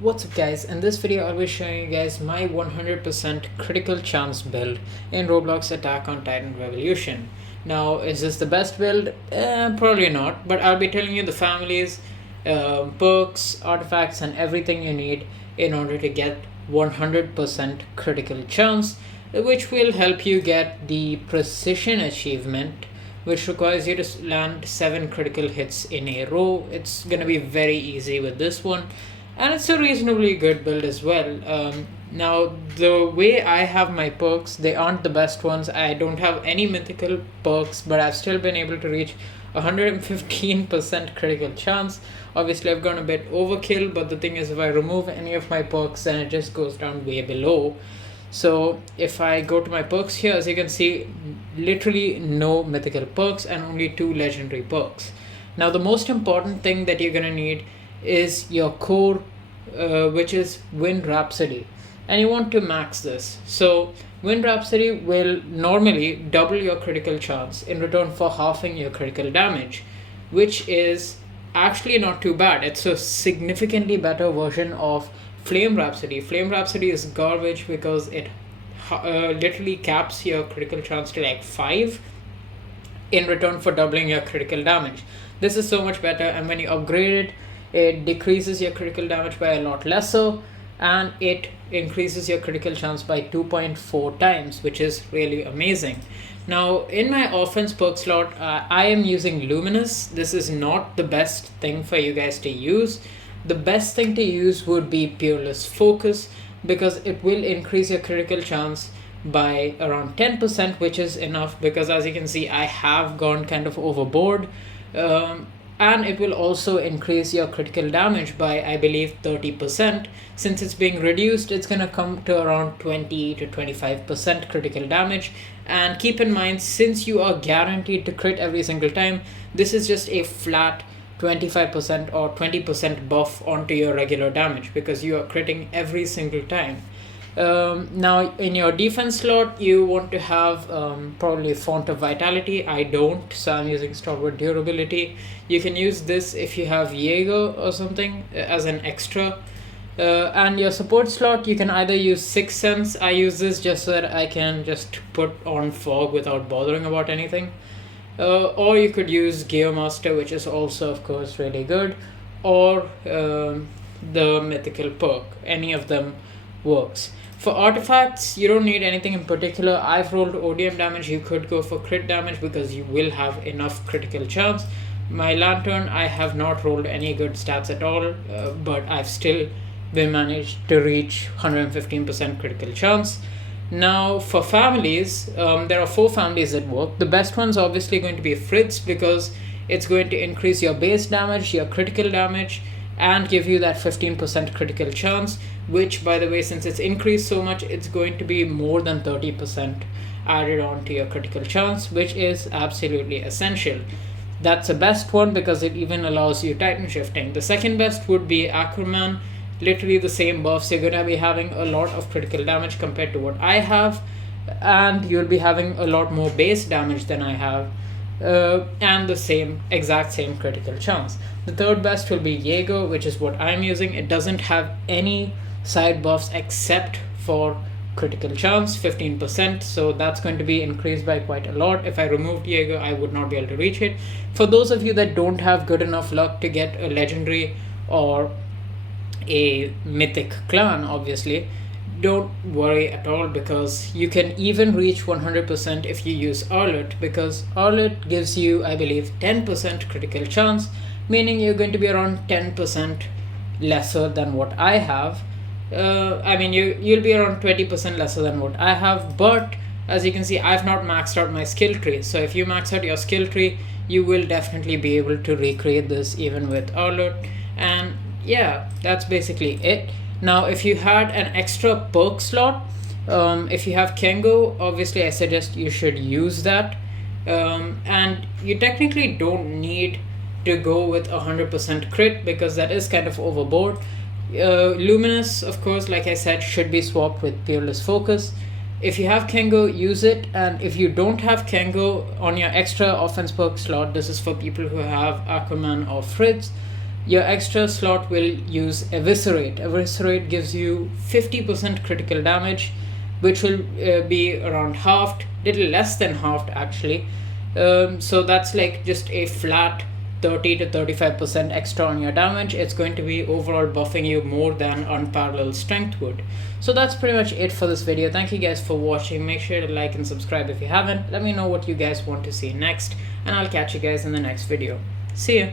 What's up guys, in this video I'll be showing you guys my 100% critical chance build in Roblox Attack on Titan Revolution. Now, is this the best build? Probably not, but I'll be telling you the families, perks, artifacts and everything you need in order to get 100% critical chance, which will help you get the precision achievement, which requires you to land 7 critical hits in a row. It's gonna be very easy with this one, and it's a reasonably good build as well. Now, the way I have my perks, they aren't the best ones. I don't have any mythical perks, but I've still been able to reach 115% critical chance. Obviously, I've gone a bit overkill, but the thing is, if I remove any of my perks, then it just goes down way below. So if I go to my perks here, as you can see, literally no mythical perks and only 2 legendary perks. Now, the most important thing that you're gonna need is your core, which is Wind Rhapsody, and you want to max this. So Wind Rhapsody will normally double your critical chance in return for halving your critical damage, which is actually not too bad. It's a significantly better version of Flame Rhapsody. Flame Rhapsody is garbage because it literally caps your critical chance to like 5 in return for doubling your critical damage. This is so much better, and when you upgrade it, it decreases your critical damage by a lot lesser, and it increases your critical chance by 2.4 times, which is really amazing. Now, in my offense perk slot, I am using Luminous. This is not the best thing for you guys to use. The best thing to use would be Peerless Focus, because it will increase your critical chance by around 10%, which is enough, because as you can see, I have gone kind of overboard. And it will also increase your critical damage by, I believe, 30%. Since it's being reduced, it's gonna come to around 20 to 25% critical damage. And keep in mind, since you are guaranteed to crit every single time, this is just a flat 25% or 20% buff onto your regular damage, because you are critting every single time. Now, in your defense slot, you want to have probably Font of Vitality. I don't, so I'm using Stalwart Durability. You can use this if you have Jaeger or something as an extra. And your support slot, you can either use Sixth Sense. I use this just so that I can just put on Fog without bothering about anything. Or you could use Gear Master, which is also, of course, really good. Or the Mythical Perk. Any of them works. For artifacts, you don't need anything in particular. I've rolled ODM damage. You could go for crit damage because you will have enough critical chance. My Lantern, I have not rolled any good stats at all, but I've still been managed to reach 115% critical chance. Now, for families, there are 4 families that work. The best one's obviously going to be Fritz, because it's going to increase your base damage, your critical damage, and give you that 15% critical chance, which, by the way, since it's increased so much, it's going to be more than 30% added on to your critical chance, which is absolutely essential. That's the best one because it even allows you Titan shifting. The second best would be Ackerman. Literally the same buffs. You're going to be having a lot of critical damage compared to what I have, and you'll be having a lot more base damage than I have, and the exact same critical chance. The third best will be Jaeger, which is what I'm using. It doesn't have any side buffs except for critical chance, 15%, so that's going to be increased by quite a lot. If I removed Jaeger, I would not be able to reach it. For those of you that don't have good enough luck to get a legendary or a mythic clan, obviously, don't worry at all, because you can even reach 100% if you use Arlet, because Arlet gives you, I believe, 10% critical chance, meaning you're going to be around 10% lesser than what I have. You'll be around 20% lesser than what I have, but as you can see, I've not maxed out my skill tree. So if you max out your skill tree, you will definitely be able to recreate this even with Arlet. And yeah, that's basically it. Now, if you had an extra perk slot, if you have Kengo, obviously I suggest you should use that. And you technically don't need to go with 100% crit, because that is kind of overboard. Luminous, of course, like I said, should be swapped with Peerless Focus. If you have Kengo, use it, and if you don't have Kengo on your extra offense perk slot, this is for people who have Aquaman or Fritz, Your extra slot will use Eviscerate. Eviscerate gives you 50% critical damage, which will be around halved, little less than halved actually. So that's like just a flat 30 to 35% extra on your damage. It's going to be overall buffing you more than unparalleled strength would. So that's pretty much it for this video. Thank you guys for watching. Make sure to like and subscribe if you haven't. Let me know what you guys want to see next, and I'll catch you guys in the next video. See ya.